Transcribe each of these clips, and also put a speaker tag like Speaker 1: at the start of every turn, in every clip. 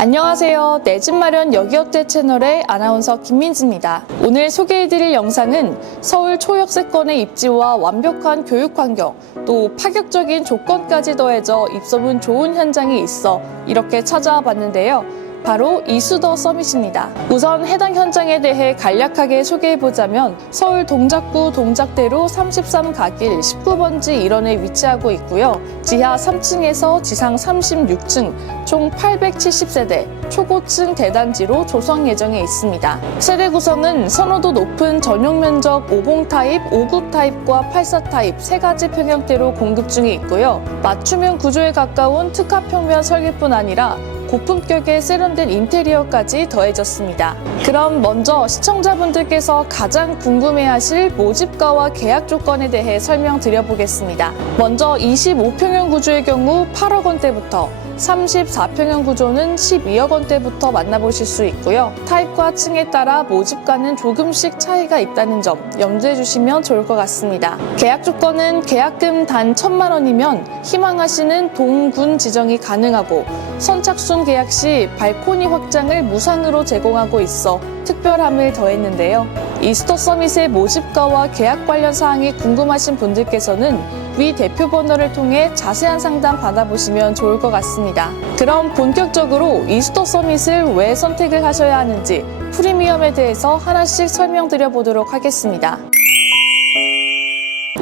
Speaker 1: 안녕하세요. 내 집 마련 여기어때 채널의 아나운서 김민지입니다. 오늘 소개해드릴 영상은 서울 초역세권의 입지와 완벽한 교육 환경, 또 파격적인 조건까지 더해져 입소문 좋은 현장이 있어 이렇게 찾아와 봤는데요. 바로 이수더 서밋입니다. 우선 해당 현장에 대해 간략하게 소개해보자면 서울 동작구 동작대로 33가길 19번지 1원에 위치하고 있고요. 지하 3층에서 지상 36층 총 870세대 초고층 대단지로 조성 예정에 있습니다. 세대 구성은 선호도 높은 전용 면적 50 타입, 59 타입과 84 타입 세 가지 평형대로 공급 중에 있고요. 맞춤형 구조에 가까운 특화 평면 설계뿐 아니라 고품격의 세련된 인테리어까지 더해졌습니다. 그럼 먼저 시청자분들께서 가장 궁금해하실 모집가와 계약 조건에 대해 설명드려보겠습니다. 먼저 25평형 구조의 경우 8억 원대부터 34평형 구조는 12억 원대부터 만나보실 수 있고요. 타입과 층에 따라 모집가는 조금씩 차이가 있다는 점 염두해 주시면 좋을 것 같습니다. 계약 조건은 계약금 단 1천만 원이면 희망하시는 동군 지정이 가능하고 선착순 계약 시 발코니 확장을 무상으로 제공하고 있어 특별함을 더했는데요. 이스터 서밋의 모집가와 계약 관련 사항이 궁금하신 분들께서는 위 대표 번호를 통해 자세한 상담 받아보시면 좋을 것 같습니다. 그럼 본격적으로 이스터 서밋을 왜 선택을 하셔야 하는지 프리미엄에 대해서 하나씩 설명드려 보도록 하겠습니다.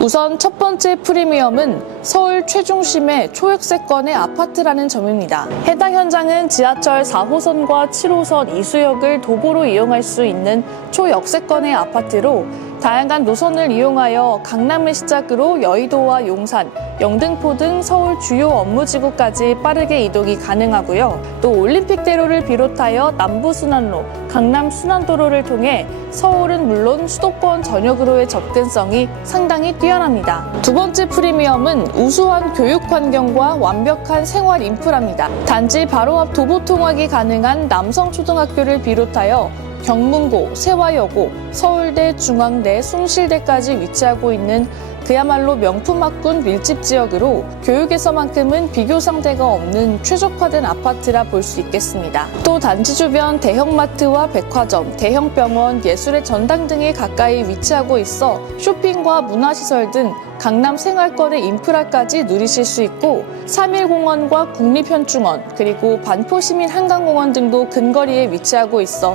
Speaker 1: 우선 첫 번째 프리미엄은 서울 최중심의 초역세권의 아파트라는 점입니다. 해당 현장은 지하철 4호선과 7호선 이수역을 도보로 이용할 수 있는 초역세권의 아파트로 다양한 노선을 이용하여 강남을 시작으로 여의도와 용산, 영등포 등 서울 주요 업무지구까지 빠르게 이동이 가능하고요. 또 올림픽대로를 비롯하여 남부순환로, 강남순환도로를 통해 서울은 물론 수도권 전역으로의 접근성이 상당히 뛰어납니다. 두 번째 프리미엄은 우수한 교육 환경과 완벽한 생활 인프라입니다. 단지 바로 앞 도보 통학이 가능한 남성초등학교를 비롯하여 경문고, 세화여고, 서울대, 중앙대, 숭실대까지 위치하고 있는 그야말로 명품학군 밀집 지역으로 교육에서만큼은 비교 상대가 없는 최적화된 아파트라 볼 수 있겠습니다. 또 단지 주변 대형마트와 백화점, 대형병원, 예술의 전당 등이 가까이 위치하고 있어 쇼핑과 문화시설 등 강남 생활권의 인프라까지 누리실 수 있고 3일공원과 국립현충원 그리고 반포시민 한강공원 등도 근거리에 위치하고 있어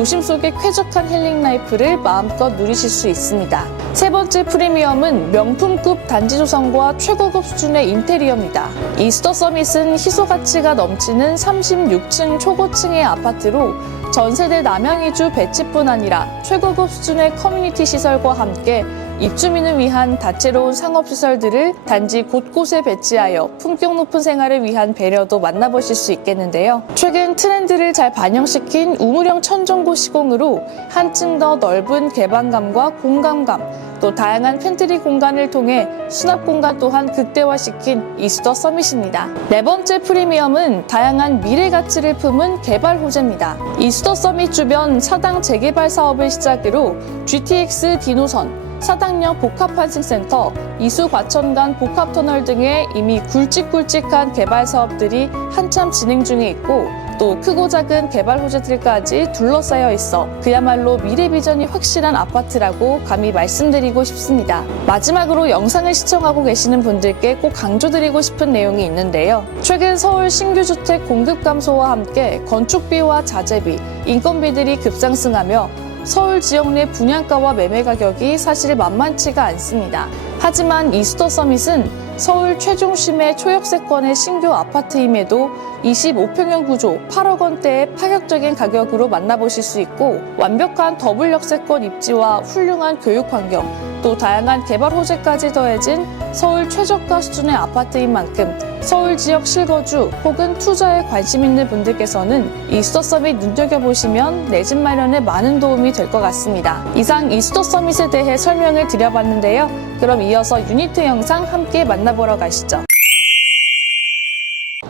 Speaker 1: 도심 속의 쾌적한 힐링 라이프를 마음껏 누리실 수 있습니다. 세 번째 프리미엄은 명품급 단지 조성과 최고급 수준의 인테리어입니다. 이스터 서밋은 희소 가치가 넘치는 36층 초고층의 아파트로 전 세대 남양이주 배치뿐 아니라 최고급 수준의 커뮤니티 시설과 함께 입주민을 위한 다채로운 상업시설들을 단지 곳곳에 배치하여 품격 높은 생활을 위한 배려도 만나보실 수 있겠는데요. 최근 트렌드를 잘 반영시킨 우물형 천정고 시공으로 한층 더 넓은 개방감과 공간감, 또 다양한 팬트리 공간을 통해 수납 공간 또한 극대화시킨 이스터 서밋입니다. 네 번째 프리미엄은 다양한 미래 가치를 품은 개발 호재입니다. 이스터 서밋 주변 사당 재개발 사업을 시작으로 GTX 디노선, 사당역 복합환승센터, 이수과천간 복합터널 등의 이미 굵직굵직한 개발 사업들이 한참 진행 중에 있고 또 크고 작은 개발 호재들까지 둘러싸여 있어 그야말로 미래 비전이 확실한 아파트라고 감히 말씀드리고 싶습니다. 마지막으로 영상을 시청하고 계시는 분들께 꼭 강조드리고 싶은 내용이 있는데요. 최근 서울 신규 주택 공급 감소와 함께 건축비와 자재비, 인건비들이 급상승하며 서울 지역 내 분양가와 매매 가격이 사실 만만치가 않습니다. 하지만 이스터 서밋은 서울 최중심의 초역세권의 신규 아파트임에도 25평형 구조 8억 원대의 파격적인 가격으로 만나보실 수 있고 완벽한 더블 역세권 입지와 훌륭한 교육 환경 또 다양한 개발 호재까지 더해진 서울 최저가 수준의 아파트인 만큼 서울 지역 실거주 혹은 투자에 관심 있는 분들께서는 이스터 서밋 눈여겨보시면 내 집 마련에 많은 도움이 될 것 같습니다. 이상 이스터 서밋에 대해 설명을 드려봤는데요. 그럼 이어서 유니트 영상 함께 만나보러 가시죠.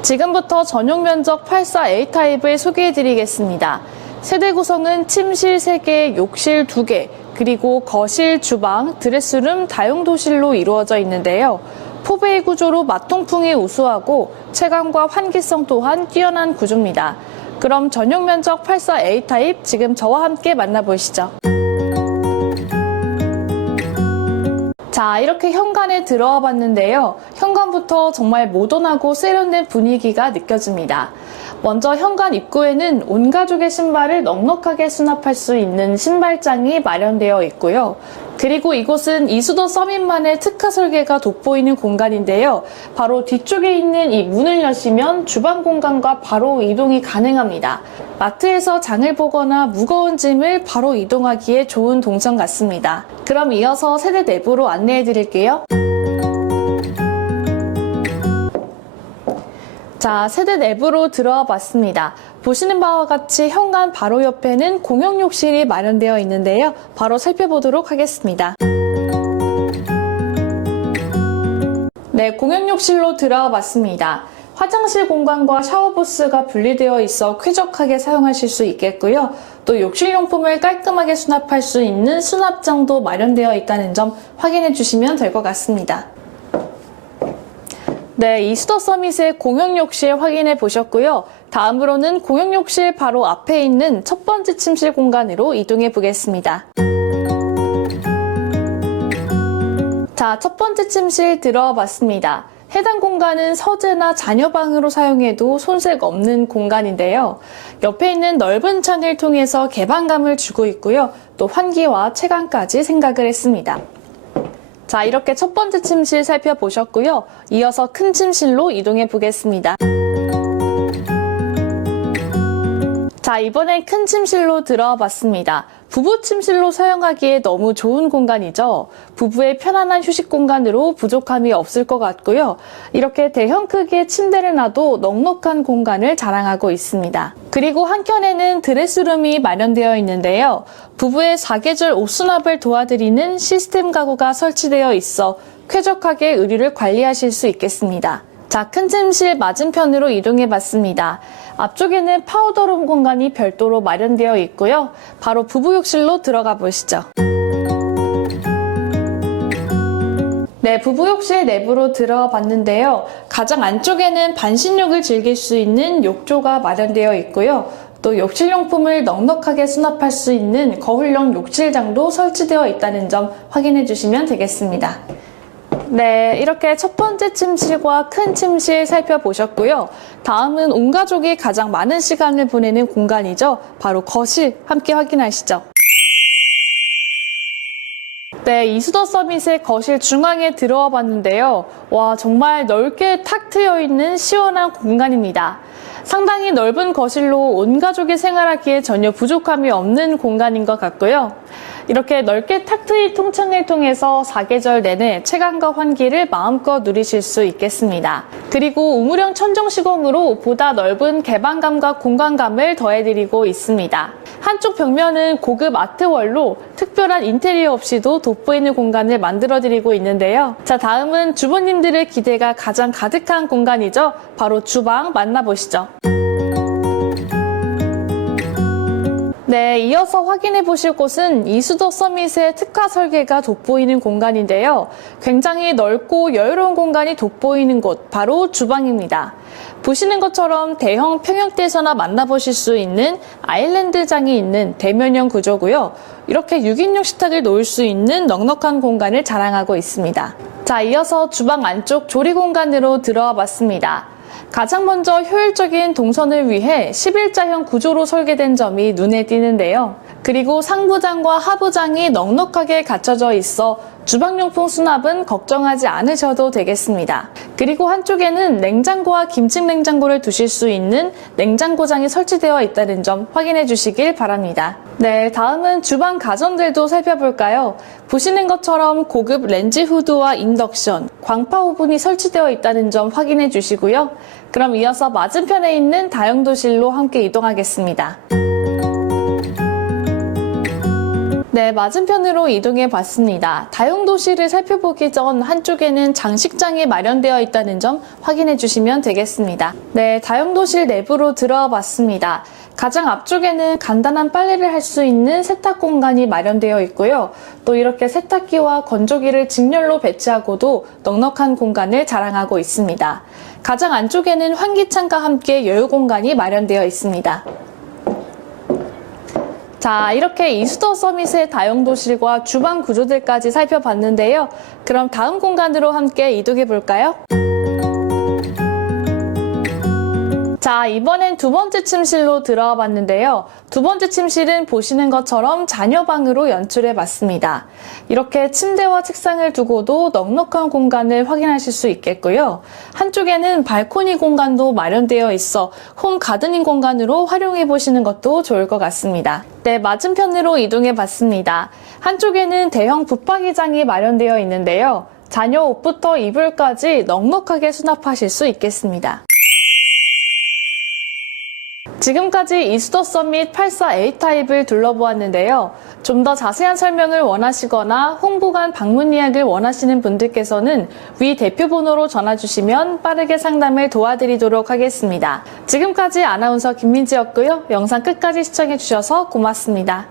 Speaker 1: 지금부터 전용 면적 84A 타입을 소개해 드리겠습니다. 세대 구성은 침실 3개, 욕실 2개, 그리고 거실, 주방, 드레스룸, 다용도실로 이루어져 있는데요. 포베이 구조로 마통풍이 우수하고 체감과 환기성 또한 뛰어난 구조입니다. 그럼 전용 면적 84A 타입 지금 저와 함께 만나보시죠. 자, 이렇게 현관에 들어와 봤는데요. 현관부터 정말 모던하고 세련된 분위기가 느껴집니다. 먼저 현관 입구에는 온 가족의 신발을 넉넉하게 수납할 수 있는 신발장이 마련되어 있고요. 그리고 이곳은 이수도 서밋만의 특화 설계가 돋보이는 공간인데요. 바로 뒤쪽에 있는 이 문을 여시면 주방 공간과 바로 이동이 가능합니다. 마트에서 장을 보거나 무거운 짐을 바로 이동하기에 좋은 동선 같습니다. 그럼 이어서 세대 내부로 안내해 드릴게요. 자, 세대 내부로 들어와 봤습니다. 보시는 바와 같이 현관 바로 옆에는 공용 욕실이 마련되어 있는데요. 바로 살펴보도록 하겠습니다. 네, 공용 욕실로 들어와 봤습니다. 화장실 공간과 샤워 부스가 분리되어 있어 쾌적하게 사용하실 수 있겠고요. 또 욕실용품을 깔끔하게 수납할 수 있는 수납장도 마련되어 있다는 점 확인해 주시면 될 것 같습니다. 네, 이스터 서밋의 공용 욕실 확인해 보셨고요. 다음으로는 공용 욕실 바로 앞에 있는 첫 번째 침실 공간으로 이동해 보겠습니다. 자, 첫 번째 침실 들어와 봤습니다. 해당 공간은 서재나 자녀방으로 사용해도 손색 없는 공간인데요. 옆에 있는 넓은 창을 통해서 개방감을 주고 있고요. 또 환기와 채광까지 생각을 했습니다. 자, 이렇게 첫 번째 침실 살펴보셨고요. 이어서 큰 침실로 이동해 보겠습니다. 자, 이번엔 큰 침실로 들어와 봤습니다. 부부 침실로 사용하기에 너무 좋은 공간이죠. 부부의 편안한 휴식 공간으로 부족함이 없을 것 같고요. 이렇게 대형 크기의 침대를 놔도 넉넉한 공간을 자랑하고 있습니다. 그리고 한켠에는 드레스룸이 마련되어 있는데요. 부부의 사계절 옷 수납을 도와드리는 시스템 가구가 설치되어 있어 쾌적하게 의류를 관리하실 수 있겠습니다. 자, 큰 침실 맞은편으로 이동해 봤습니다. 앞쪽에는 파우더룸 공간이 별도로 마련되어 있고요. 바로 부부 욕실로 들어가 보시죠. 네, 부부 욕실 내부로 들어가 봤는데요. 가장 안쪽에는 반신욕을 즐길 수 있는 욕조가 마련되어 있고요. 또 욕실용품을 넉넉하게 수납할 수 있는 거울형 욕실장도 설치되어 있다는 점 확인해 주시면 되겠습니다. 네, 이렇게 첫 번째 침실과 큰 침실 살펴보셨고요. 다음은 온 가족이 가장 많은 시간을 보내는 공간이죠. 바로 거실 함께 확인하시죠. 네, 이수더 서밋의 거실 중앙에 들어와 봤는데요. 와, 정말 넓게 탁 트여 있는 시원한 공간입니다. 상당히 넓은 거실로 온 가족이 생활하기에 전혀 부족함이 없는 공간인 것 같고요. 이렇게 넓게 탁 트인 통창을 통해서 사계절 내내 채광과 환기를 마음껏 누리실 수 있겠습니다. 그리고 우물형 천정 시공으로 보다 넓은 개방감과 공간감을 더해드리고 있습니다. 한쪽 벽면은 고급 아트월로 특별한 인테리어 없이도 돋보이는 공간을 만들어드리고 있는데요. 자, 다음은 주부님들의 기대가 가장 가득한 공간이죠. 바로 주방 만나보시죠. 네, 이어서 확인해 보실 곳은 이수도 서밋의 특화 설계가 돋보이는 공간인데요. 굉장히 넓고 여유로운 공간이 돋보이는 곳, 바로 주방입니다. 보시는 것처럼 대형 평형대에서나 만나보실 수 있는 아일랜드장이 있는 대면형 구조고요. 이렇게 6인용 식탁을 놓을 수 있는 넉넉한 공간을 자랑하고 있습니다. 자, 이어서 주방 안쪽 조리 공간으로 들어와 봤습니다. 가장 먼저 효율적인 동선을 위해 11자형 구조로 설계된 점이 눈에 띄는데요. 그리고 상부장과 하부장이 넉넉하게 갖춰져 있어 주방용품 수납은 걱정하지 않으셔도 되겠습니다. 그리고 한쪽에는 냉장고와 김치 냉장고를 두실 수 있는 냉장고장이 설치되어 있다는 점 확인해 주시길 바랍니다. 네, 다음은 주방 가전들도 살펴볼까요? 보시는 것처럼 고급 렌즈 후드와 인덕션, 광파 오븐이 설치되어 있다는 점 확인해 주시고요. 그럼 이어서 맞은편에 있는 다용도실로 함께 이동하겠습니다. 네, 맞은편으로 이동해 봤습니다. 다용도실을 살펴보기 전 한쪽에는 장식장이 마련되어 있다는 점 확인해 주시면 되겠습니다. 네, 다용도실 내부로 들어와 봤습니다. 가장 앞쪽에는 간단한 빨래를 할 수 있는 세탁 공간이 마련되어 있고요. 또 이렇게 세탁기와 건조기를 직렬로 배치하고도 넉넉한 공간을 자랑하고 있습니다. 가장 안쪽에는 환기창과 함께 여유 공간이 마련되어 있습니다. 자, 이렇게 이수도 서밋의 다용도실과 주방 구조들까지 살펴봤는데요. 그럼 다음 공간으로 함께 이동해 볼까요? 자, 이번엔 두 번째 침실로 들어와 봤는데요. 두 번째 침실은 보시는 것처럼 자녀방으로 연출해 봤습니다. 이렇게 침대와 책상을 두고도 넉넉한 공간을 확인하실 수 있겠고요. 한쪽에는 발코니 공간도 마련되어 있어 홈 가드닝 공간으로 활용해 보시는 것도 좋을 것 같습니다. 네, 맞은편으로 이동해 봤습니다. 한쪽에는 대형 붙박이장이 마련되어 있는데요. 자녀 옷부터 이불까지 넉넉하게 수납하실 수 있겠습니다. 지금까지 이수도 서밋 84A 타입을 둘러보았는데요. 좀 더 자세한 설명을 원하시거나 홍보관 방문 예약을 원하시는 분들께서는 위 대표 번호로 전화 주시면 빠르게 상담을 도와드리도록 하겠습니다. 지금까지 아나운서 김민지였고요. 영상 끝까지 시청해 주셔서 고맙습니다.